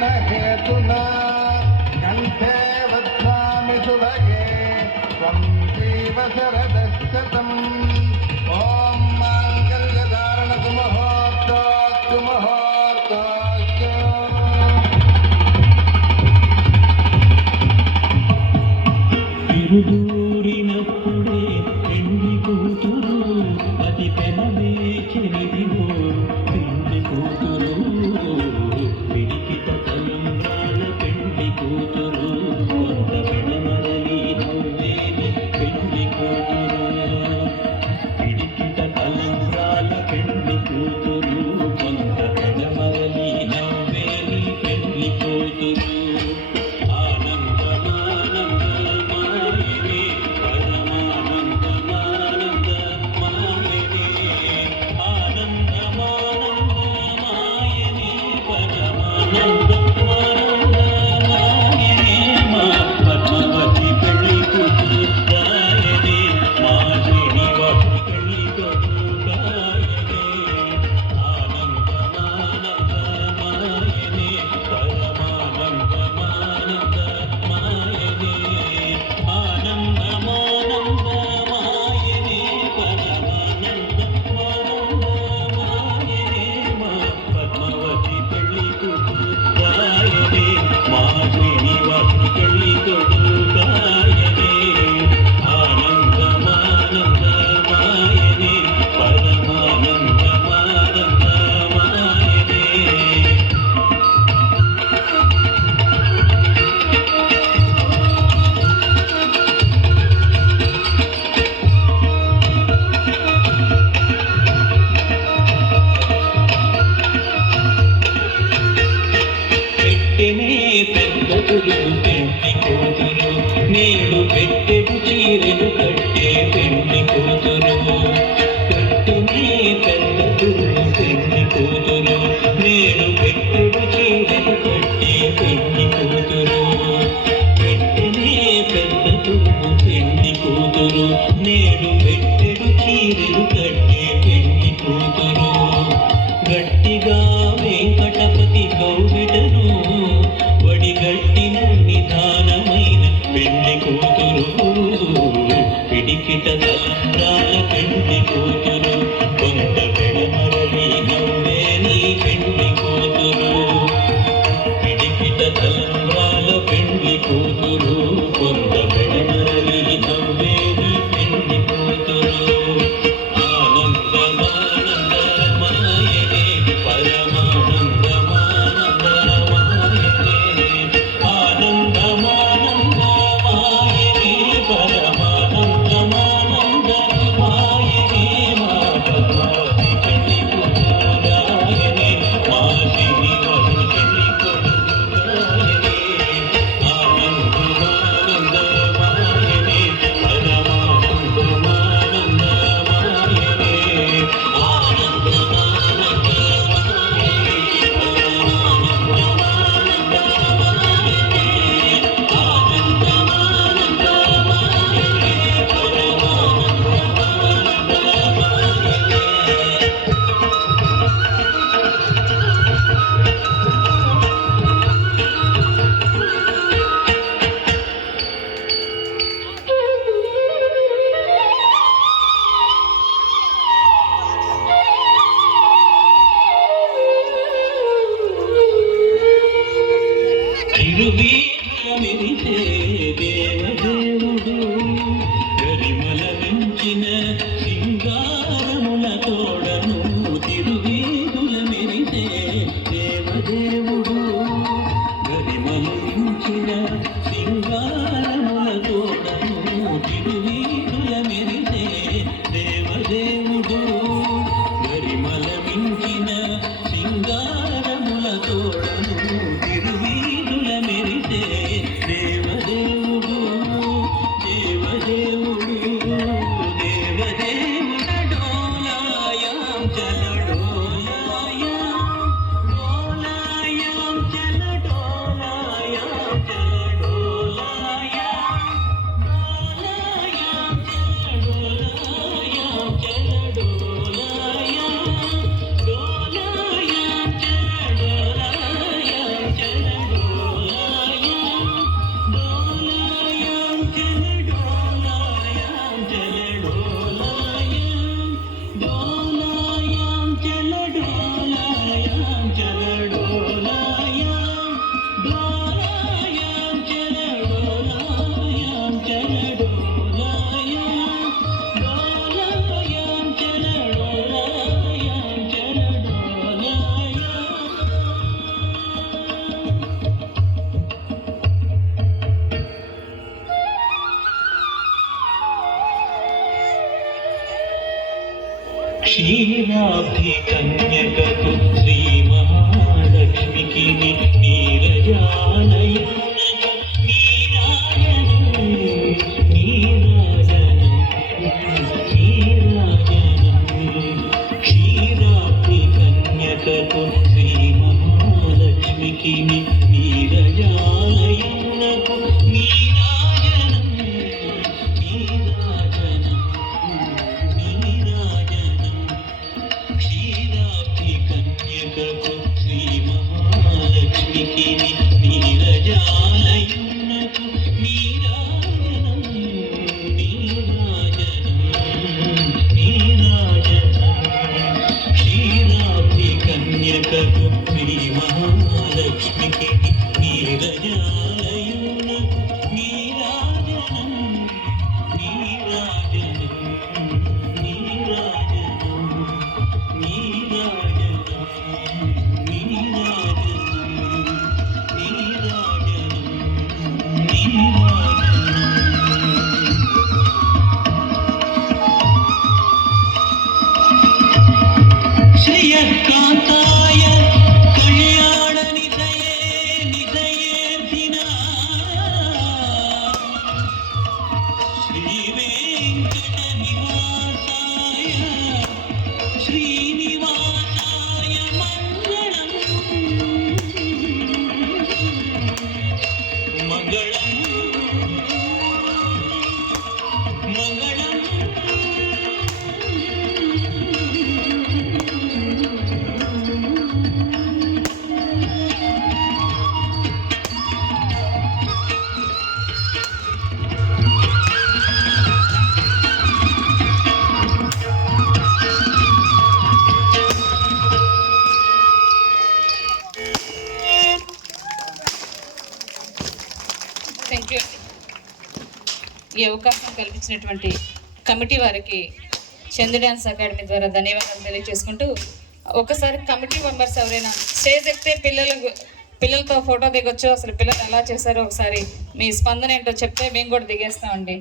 हेतुना कंठे वत्सामि सुभगे त्वं जीव शरदशतम् ॐ माङ्गल्यधारणतु मुहूर्तोऽस्तु मुहूर्तोऽस्तु తిరుదూరినప్పుడే పెళ్లి కూతురు అతి పెనవే చెలిదివో పెళ్లి కూతురు పిడికిట తలంబ్రాల పెళ్లి కూతురు కొంత పెడమరలి నవ్వేని పెళ్లి కూతురు పిడికిట తలంబ్రాల పెళ్లి కూతురు కొంత పెడమరలి నవ్వేని పెళ్లి కూతురు నేడు పెట్టెడు చీరెలు కట్టే పెళ్లి కూతురు కట్టునే పెద్ద తుళ్ళు పెళ్లి కూతురు నేడు పెట్టెడు చీరెలు కట్టే పెళ్లి కూతురు పెట్టెనే పెద్ద తుళ్ళు పెళ్లి కూతురు నేడు పెట్టెడు చీరెలు కట్టే పెళ్లి కూతురు గట్టిగా వెంకటపతి కౌగిటను వడిగట్టిన నిదానమైన పెళ్లి కూతురు పిడికిట తలంబ్రాల పెళ్లి కూతురు కొంత పెడమరలి నవ్వేని పెళ్లి కూతురు పిడికిట తలంబ్రాల పెళ్లి కూతురు కొంత పెడమరలి నవ్వేని పెళ్లి కూతురు ఆనందమానందమాయనే పరమానందమానందమాయనే ఆనందమానందమాయనే పరమానందమానందమాయనే మా పద్మావతి పెళ్లి కూతురాయనే మా శ్రీనివాసుని పెళ్లి కొడుకురాయనే ఆనందమానందమాయనే తిరువీధుల మెరిసే దేవదేవుడు గరిమల మించిన సింగారముల తోడను తిరువీధుల మెరిసే దేవదేవుడు గరిమల మించిన సింగారముల తోడను తిరువీధుల మెరిసే దేవదేవుడు గరిమల మించిన సింగారముల తోడను తిరువీధుల మెరిసే దేవదేవుడు క్షీరాబ్ధి కన్యకకు శ్రీ మహాలక్ష్మికి నీరజాలయ క్షీరాబ్ధి కన్యకకు శ్రీ మహాలక్ష్మికి నీరజాలయునకు నీరాజనం నీరాజనం నీరాజనం క్షీరాబ్ధి కన్యకకు శ్రీ మహాలక్ష్మికి నీరజాలయునకు నీరాజనం నీరాజనం నీరాజనం క్షీరాబ్ధి కన్యకకు శ్రీ మహాలక్ష్మికి నీరజాలయునకు నీరాజనం నీరాజనం నీరాజనం శ్రీయకాంతాయ కళ్యాణ నిధయే నిధయేర్ధిన శ్రీ వెంకట నివాసాయ శ్రీనివాసాయ మంగళం మంగళం మంగళం థ్యాంక్ యూ. ఈ అవకాశం కల్పించినటువంటి కమిటీ వారికి చందు డ్యాన్స్ అకాడమీ ద్వారా ధన్యవాదాలు తెలియజేసుకుంటూ, ఒకసారి కమిటీ మెంబర్స్ ఎవరైనా స్టేజ్ ఎక్కితే పిల్లలతో ఫోటో దిగొచ్చు, అసలు పిల్లలు ఎలా చేశారో ఒకసారి మీ స్పందన ఏంటో చెప్తే మేము కూడా దిగేస్తామండి.